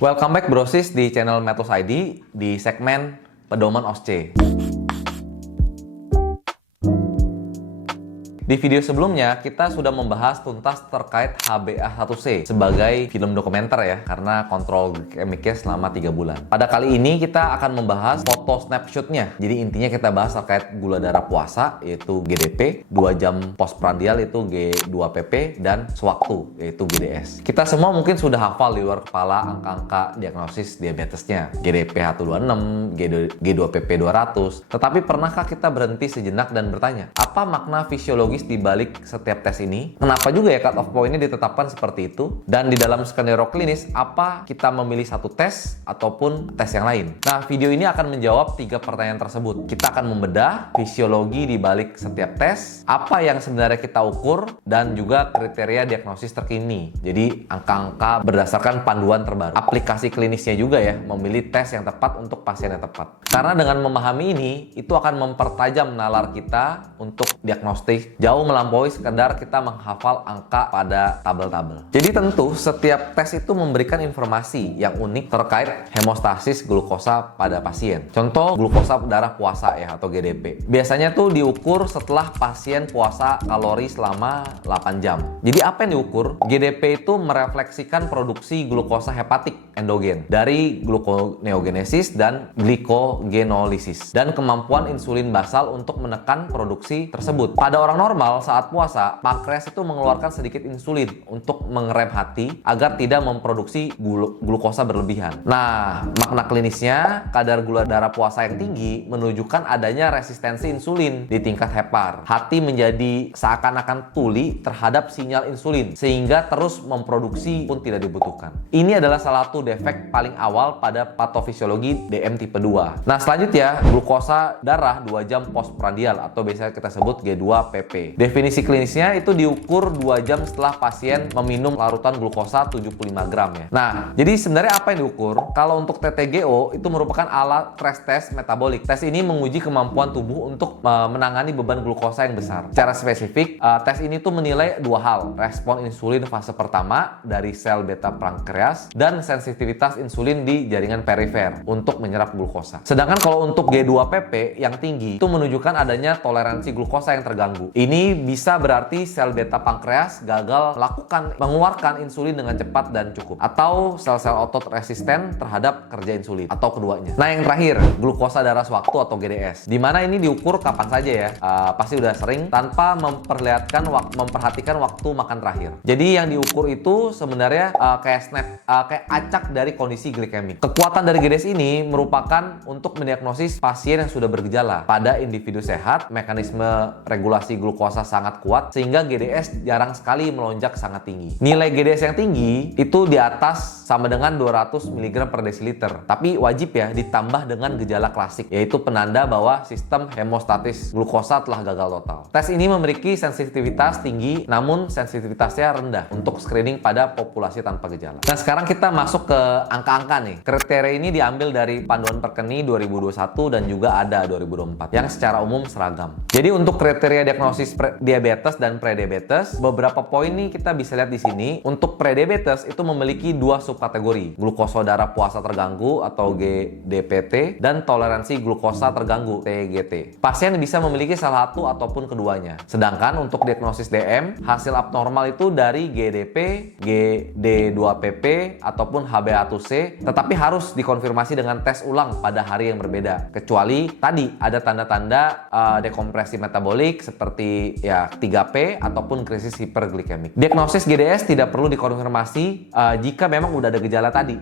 Welcome back Brosis di channel Metos ID di segmen pedoman OSCE. Di video sebelumnya, kita sudah membahas tuntas terkait HbA1c sebagai film dokumenter ya, karena kontrol glikemiknya selama 3 bulan. Pada kali ini kita akan membahas foto snapshotnya. Jadi intinya kita bahas terkait gula darah puasa, yaitu GDP, 2 jam postprandial itu G2PP, dan sewaktu, yaitu GDS. Kita semua mungkin sudah hafal di luar kepala angka-angka diagnosis diabetesnya, GDP 126, G2PP 200. Tetapi pernahkah kita berhenti sejenak dan bertanya, apa makna fisiologis di balik setiap tes ini? Kenapa juga ya cut off point-nya ditetapkan seperti itu? Dan di dalam skenario klinis, apa kita memilih satu tes ataupun tes yang lain? Nah, video ini akan menjawab 3 pertanyaan tersebut. Kita akan membedah fisiologi di balik setiap tes, apa yang sebenarnya kita ukur, dan juga kriteria diagnosis terkini. Jadi, angka-angka berdasarkan panduan terbaru. Aplikasi klinisnya juga ya, memilih tes yang tepat untuk pasien yang tepat. Karena dengan memahami ini, itu akan mempertajam nalar kita untuk diagnostik, jauh melampaui sekedar kita menghafal angka pada tabel-tabel. Jadi tentu setiap tes itu memberikan informasi yang unik terkait hemostasis glukosa pada pasien. Contoh glukosa darah puasa ya, atau GDP. Biasanya tuh diukur setelah pasien puasa kalori selama 8 jam. Jadi apa yang diukur? GDP itu merefleksikan produksi glukosa hepatik endogen dari gluconeogenesis dan glikogenolisis dan kemampuan insulin basal untuk menekan produksi tersebut. Pada orang normal saat puasa, pankreas itu mengeluarkan sedikit insulin untuk mengerem hati agar tidak memproduksi glukosa berlebihan. Nah, makna klinisnya, kadar gula darah puasa yang tinggi menunjukkan adanya resistensi insulin di tingkat hepar. Hati menjadi seakan-akan tuli terhadap sinyal insulin sehingga terus memproduksi pun tidak dibutuhkan. Ini adalah salah satu defek paling awal pada patofisiologi DM tipe 2. Nah, selanjutnya glukosa darah 2 jam postprandial atau biasa kita sebut G2PP. Definisi klinisnya itu diukur 2 jam setelah pasien meminum larutan glukosa 75 gram ya. Nah, jadi sebenarnya apa yang diukur? Kalau untuk TTGO itu merupakan alat crash test metabolik. Tes ini menguji kemampuan tubuh untuk menangani beban glukosa yang besar. Secara spesifik, tes ini tuh menilai 2 hal. Respon insulin fase pertama dari sel beta pankreas dan sensitivitas insulin di jaringan perifer untuk menyerap glukosa. Sedangkan kalau untuk G2PP yang tinggi itu menunjukkan adanya toleransi glukosa yang terganggu. Ini bisa berarti sel beta pankreas gagal mengeluarkan insulin dengan cepat dan cukup, atau sel-sel otot resisten terhadap kerja insulin, atau keduanya. Nah, yang terakhir, glukosa darah sewaktu atau GDS, di mana ini diukur kapan saja ya, pasti udah sering, tanpa memperhatikan waktu makan terakhir. Jadi yang diukur itu sebenarnya kayak acak dari kondisi glikemik. Kekuatan dari GDS ini merupakan untuk mendiagnosis pasien yang sudah bergejala. Pada individu sehat, mekanisme regulasi glukosa sangat kuat sehingga GDS jarang sekali melonjak sangat tinggi. Nilai GDS yang tinggi itu di atas sama dengan 200 mg per desiliter. Tapi wajib ya ditambah dengan gejala klasik, yaitu penanda bahwa sistem hemostatis glukosa telah gagal total. Tes ini memiliki sensitivitas tinggi, namun sensitivitasnya rendah untuk screening pada populasi tanpa gejala. Nah, sekarang kita masuk ke angka-angka nih. Kriteria ini diambil dari Panduan Perkeni 2021 dan juga ada 2024 yang secara umum seragam. Jadi untuk kriteria diagnosis diabetes dan prediabetes, beberapa poin nih kita bisa lihat di sini. Untuk prediabetes itu memiliki 2 subkategori, glukosa darah puasa terganggu atau GDPT dan toleransi glukosa terganggu TGT. Pasien bisa memiliki salah satu ataupun keduanya. Sedangkan untuk diagnosis DM, hasil abnormal itu dari GDP, GD2PP ataupun HbA1c, tetapi harus dikonfirmasi dengan tes ulang pada hari yang berbeda. Kecuali tadi ada tanda-tanda dekompresi metabolik seperti ya 3P ataupun krisis hiperglikemik. Diagnosis GDS tidak perlu dikonfirmasi jika memang udah ada gejala tadi,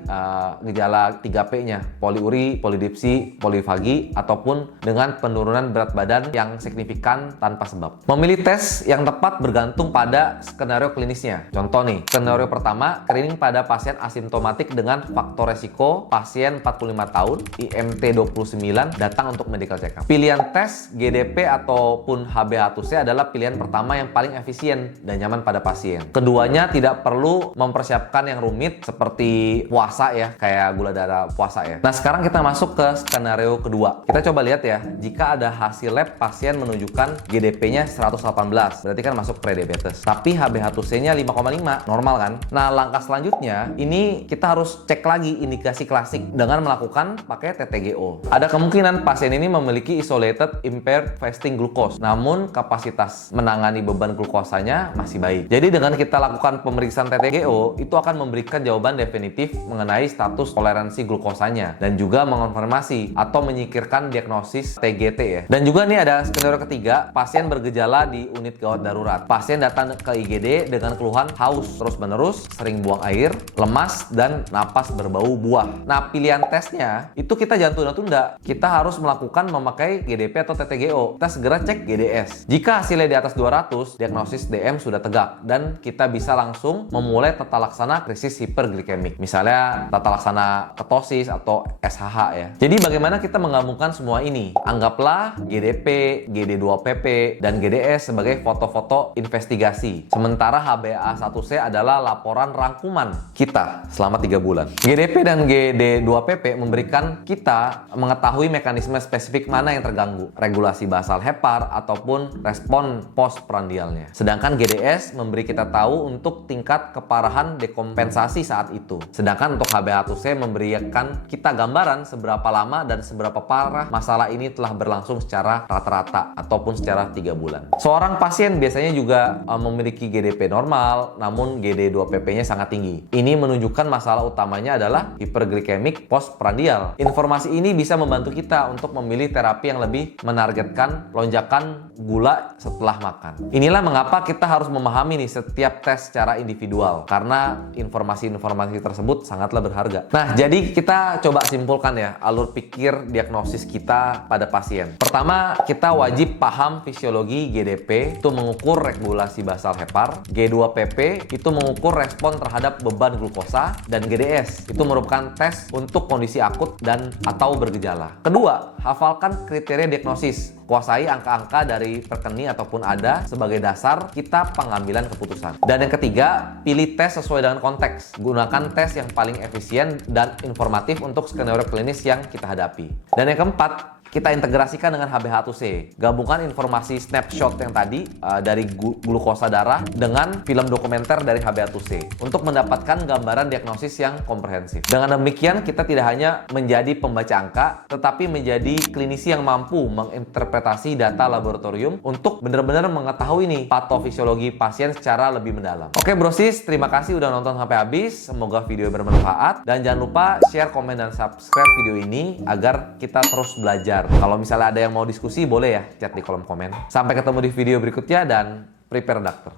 gejala 3P-nya, poliuri, polidipsi, polifagi, ataupun dengan penurunan berat badan yang signifikan tanpa sebab. Memilih tes yang tepat bergantung pada skenario klinisnya. Contoh nih, skenario pertama, screening pada pasien asimptomatik dengan faktor resiko pasien 45 tahun, IMT 29, datang untuk medical check up. Pilihan tes GDP ataupun HbA1c adalah pilihan pertama yang paling efisien dan nyaman pada pasien. Keduanya tidak perlu mempersiapkan yang rumit seperti puasa ya, kayak gula darah puasa ya. Nah, sekarang kita masuk ke skenario kedua. Kita coba lihat ya, jika ada hasil lab pasien menunjukkan GDP-nya 118, berarti kan masuk prediabetes. Tapi HbA1c-nya 5,5, normal kan? Nah, langkah selanjutnya ini kita harus cek lagi indikasi klasik dengan melakukan pakai TTGO. Ada kemungkinan pasien ini memiliki isolated impaired fasting glucose, namun kapasitas menangani beban glukosanya masih baik. Jadi dengan kita lakukan pemeriksaan TTGO, itu akan memberikan jawaban definitif mengenai status toleransi glukosanya dan juga mengonfirmasi atau menyingkirkan diagnosis TGT ya. Dan juga nih ada skenario ketiga, pasien bergejala di unit gawat darurat. Pasien datang ke IGD dengan keluhan haus terus-menerus, sering buang air, lemas, dan napas berbau buah. Nah, pilihan tesnya itu kita jangan tunda-tunda. Kita harus melakukan memakai GDP atau TTGO. Kita segera cek GDS. Jika hasilnya di atas 200, diagnosis DM sudah tegak dan kita bisa langsung memulai tata laksana krisis hiperglikemik. Misalnya tata laksana ketosis atau SHH ya. Jadi bagaimana kita menggabungkan semua ini? Anggaplah GDP, GD2PP, dan GDS sebagai foto-foto investigasi. Sementara HbA1c adalah laporan rangkuman kita selama 3 bulan. GDP dan GD2PP memberikan kita mengetahui mekanisme spesifik mana yang terganggu, regulasi basal hepar ataupun respon postprandialnya. Sedangkan GDS memberi kita tahu untuk tingkat keparahan dekompensasi saat itu. Sedangkan untuk HbA1c memberikan kita gambaran seberapa lama dan seberapa parah masalah ini telah berlangsung secara rata-rata ataupun secara 3 bulan. Seorang pasien biasanya juga memiliki GDP normal, namun GD2PP-nya sangat tinggi. Ini menunjukkan masalah utamanya adalah hiperglikemik postprandial. Informasi ini bisa membantu kita untuk memilih terapi yang lebih menargetkan lonjakan gula setelah makan. Inilah mengapa kita harus memahami nih setiap tes secara individual, karena informasi-informasi tersebut sangatlah berharga. Nah, jadi kita coba simpulkan ya alur pikir diagnosis kita pada pasien. Pertama, kita wajib paham fisiologi GDP, itu mengukur regulasi basal hepar. G2PP itu mengukur respon terhadap beban glukosa, dan GDS itu merupakan tes untuk kondisi akut dan atau bergejala. Kedua, hafalkan kriteria diagnosis. Kuasai angka-angka dari perkeni ataupun ADA sebagai dasar kita pengambilan keputusan. Dan yang ketiga, pilih tes sesuai dengan konteks. Gunakan tes yang paling efisien dan informatif untuk skenario klinis yang kita hadapi. Dan yang keempat, kita integrasikan dengan HbA1c. Gabungkan informasi snapshot yang tadi dari glukosa darah dengan film dokumenter dari HbA1c untuk mendapatkan gambaran diagnosis yang komprehensif. Dengan demikian, kita tidak hanya menjadi pembaca angka, tetapi menjadi klinisi yang mampu menginterpretasi data laboratorium untuk benar-benar mengetahui nih patofisiologi pasien secara lebih mendalam. Oke brosis, terima kasih udah nonton sampai habis. Semoga video bermanfaat dan jangan lupa share, komen, dan subscribe video ini agar kita terus belajar. Kalau misalnya ada yang mau diskusi, boleh ya chat di kolom komen. Sampai ketemu di video berikutnya dan prepare dokter.